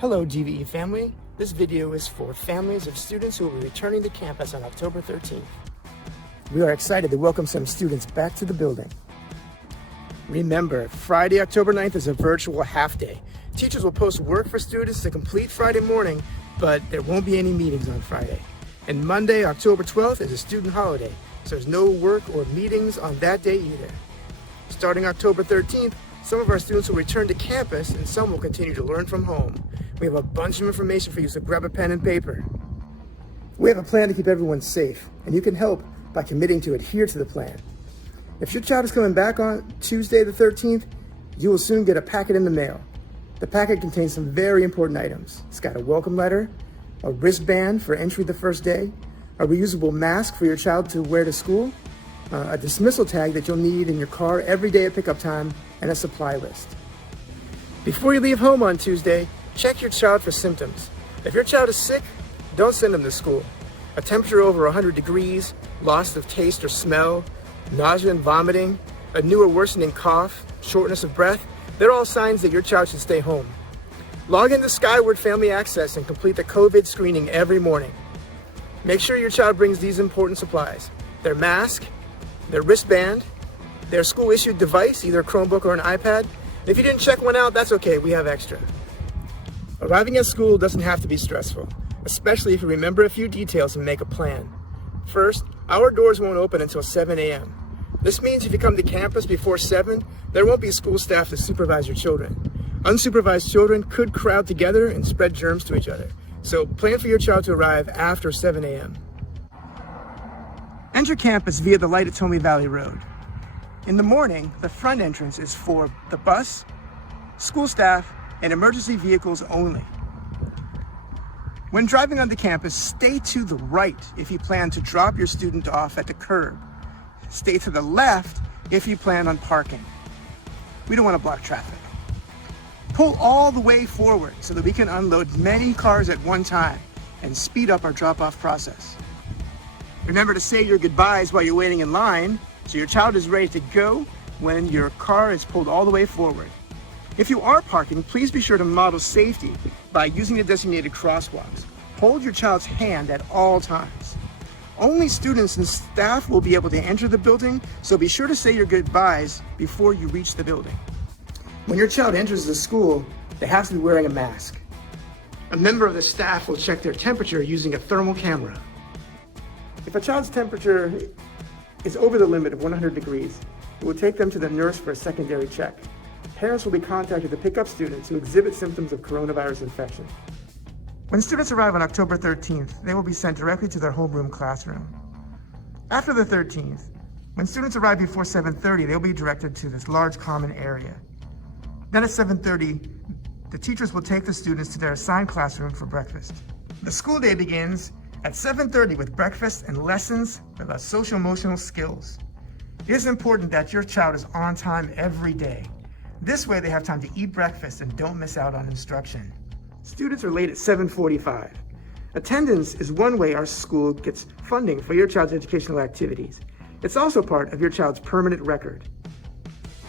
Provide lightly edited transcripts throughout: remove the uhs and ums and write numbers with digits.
Hello GVE family, this video is for families of students who will be returning to campus on October 13th. We are excited to welcome some students back to the building. Remember, Friday, October 9th is a virtual half day. Teachers will post work for students to complete Friday morning, but there won't be any meetings on Friday. And Monday, October 12th is a student holiday, so there's no work or meetings on that day either. Starting October 13th, some of our students will return to campus and some will continue to learn from home. We have a bunch of information for you, so grab a pen and paper. We have a plan to keep everyone safe, and you can help by committing to adhere to the plan. If your child is coming back on Tuesday the 13th, you will soon get a packet in the mail. The packet contains some very important items. It's got a welcome letter, a wristband for entry the first day, a reusable mask for your child to wear to school, a dismissal tag that you'll need in your car every day at pickup time, and a supply list. Before you leave home on Tuesday, check your child for symptoms. If your child is sick, don't send them to school. A temperature over 100 degrees, loss of taste or smell, nausea and vomiting, a new or worsening cough, shortness of breath, they're all signs that your child should stay home. Log into Skyward Family Access and complete the COVID screening every morning. Make sure your child brings these important supplies: their mask, their wristband, their school-issued device, either a Chromebook or an iPad. If you didn't check one out, that's okay, we have extra. Arriving at school doesn't have to be stressful, especially if you remember a few details and make a plan. First, our doors won't open until 7 a.m. This means if you come to campus before 7, there won't be school staff to supervise your children. Unsupervised children could crowd together and spread germs to each other, so plan for your child to arrive after 7 a.m. Enter campus via the light at Tommy Valley Road. In the morning, the front entrance is for the bus, school staff, and emergency vehicles only. When driving onto campus, stay to the right if you plan to drop your student off at the curb. Stay to the left if you plan on parking. We don't want to block traffic. Pull all the way forward so that we can unload many cars at one time and speed up our drop-off process. Remember to say your goodbyes while you're waiting in line so your child is ready to go when your car is pulled all the way forward. If you are parking, please be sure to model safety by using the designated crosswalks. Hold your child's hand at all times. Only students and staff will be able to enter the building, so be sure to say your goodbyes before you reach the building. When your child enters the school, they have to be wearing a mask. A member of the staff will check their temperature using a thermal camera. If a child's temperature is over the limit of 100 degrees, it will take them to the nurse for a secondary check. Parents will be contacted to pick up students who exhibit symptoms of coronavirus infection. When students arrive on October 13th, they will be sent directly to their homeroom classroom. After the 13th, when students arrive before 7:30, they'll be directed to this large common area. Then at 7:30, the teachers will take the students to their assigned classroom for breakfast. The school day begins at 7:30 with breakfast and lessons about social-emotional skills. It is important that your child is on time every day. This way they have time to eat breakfast and don't miss out on instruction. Students are late at 7:45. Attendance is one way our school gets funding for your child's educational activities. It's also part of your child's permanent record.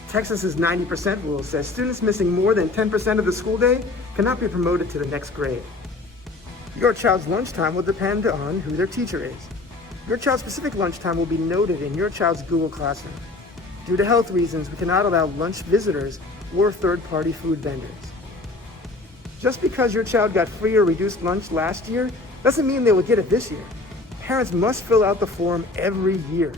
Texas's 90% rule says students missing more than 10% of the school day cannot be promoted to the next grade. Your child's lunchtime will depend on who their teacher is. Your child's specific lunchtime will be noted in your child's Google Classroom. Due to health reasons, we cannot allow lunch visitors or third-party food vendors. Just because your child got free or reduced lunch last year doesn't mean they will get it this year. Parents must fill out the form every year.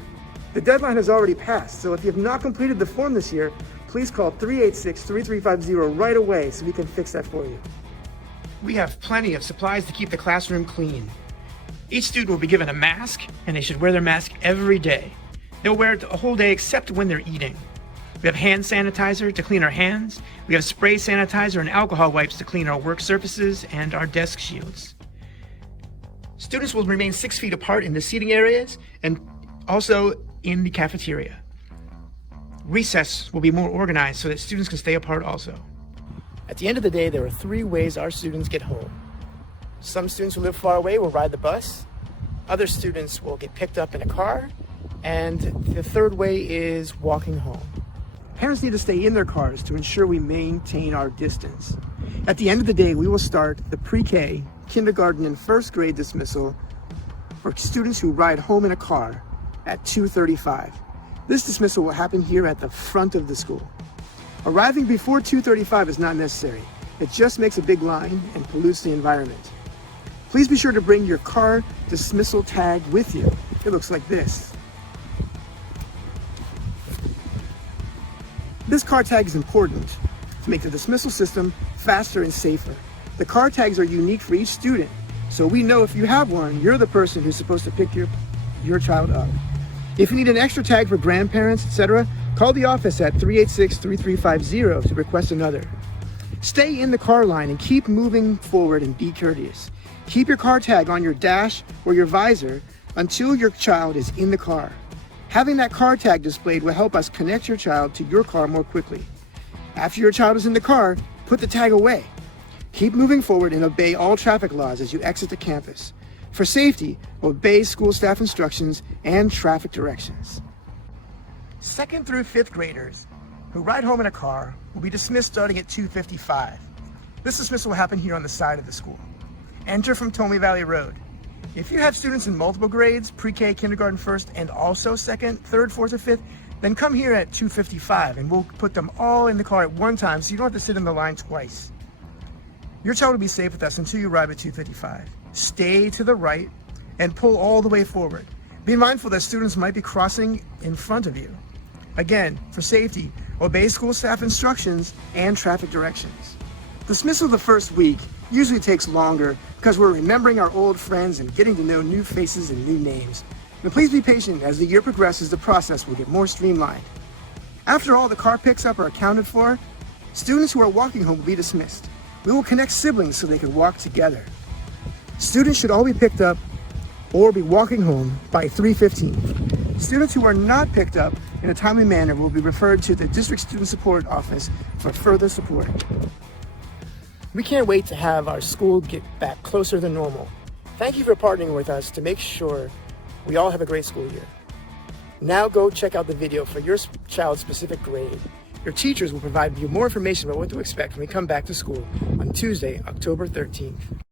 The deadline has already passed, so if you have not completed the form this year, please call 386-3350 right away so we can fix that for you. We have plenty of supplies to keep the classroom clean. Each student will be given a mask, and they should wear their mask every day. They'll wear it a whole day except when they're eating. We have hand sanitizer to clean our hands. We have spray sanitizer and alcohol wipes to clean our work surfaces and our desk shields. Students will remain 6 feet apart in the seating areas and also in the cafeteria. Recess will be more organized so that students can stay apart also. At the end of the day, there are 3 ways our students get home. Some students who live far away will ride the bus. Other students will get picked up in a car. And the third way is walking home. Parents need to stay in their cars to ensure we maintain our distance. At the end of the day, we will start the pre-K, kindergarten, and first grade dismissal for students who ride home in a car at 2:35. This dismissal will happen here at the front of the school. Arriving before 2:35 is not necessary. It just makes a big line and pollutes the environment. Please be sure to bring your car dismissal tag with you. It looks like this. This car tag is important to make the dismissal system faster and safer. The car tags are unique for each student, so we know if you have one, you're the person who's supposed to pick your child up. If you need an extra tag for grandparents, etc., call the office at 386-3350 to request another. Stay in the car line and keep moving forward and be courteous. Keep your car tag on your dash or your visor until your child is in the car. Having that car tag displayed will help us connect your child to your car more quickly. After your child is in the car, put the tag away. Keep moving forward and obey all traffic laws as you exit the campus. For safety, obey school staff instructions and traffic directions. 2nd through 5th graders who ride home in a car will be dismissed starting at 2:55. This dismissal will happen here on the side of the school. Enter from Tommy Valley Road. If you have students in multiple grades, pre-K, kindergarten, first, and also 2nd, 3rd, 4th, or 5th, then come here at 2:55 and we'll put them all in the car at one time so you don't have to sit in the line twice. Your child will be safe with us until you arrive at 2:55. Stay to the right and pull all the way forward. Be mindful that students might be crossing in front of you. Again, for safety, obey school staff instructions and traffic directions. Dismissal the first week usually takes longer because we're remembering our old friends and getting to know new faces and new names. But please be patient. As the year progresses, the process will get more streamlined. After all the car picks up are accounted for, students who are walking home will be dismissed. We will connect siblings so they can walk together. Students should all be picked up or be walking home by 3:15. Students who are not picked up in a timely manner will be referred to the District Student Support Office for further support. We can't wait to have our school get back closer than normal. Thank you for partnering with us to make sure we all have a great school year. Now go check out the video for your child's specific grade. Your teachers will provide you more information about what to expect when we come back to school on Tuesday, October 13th.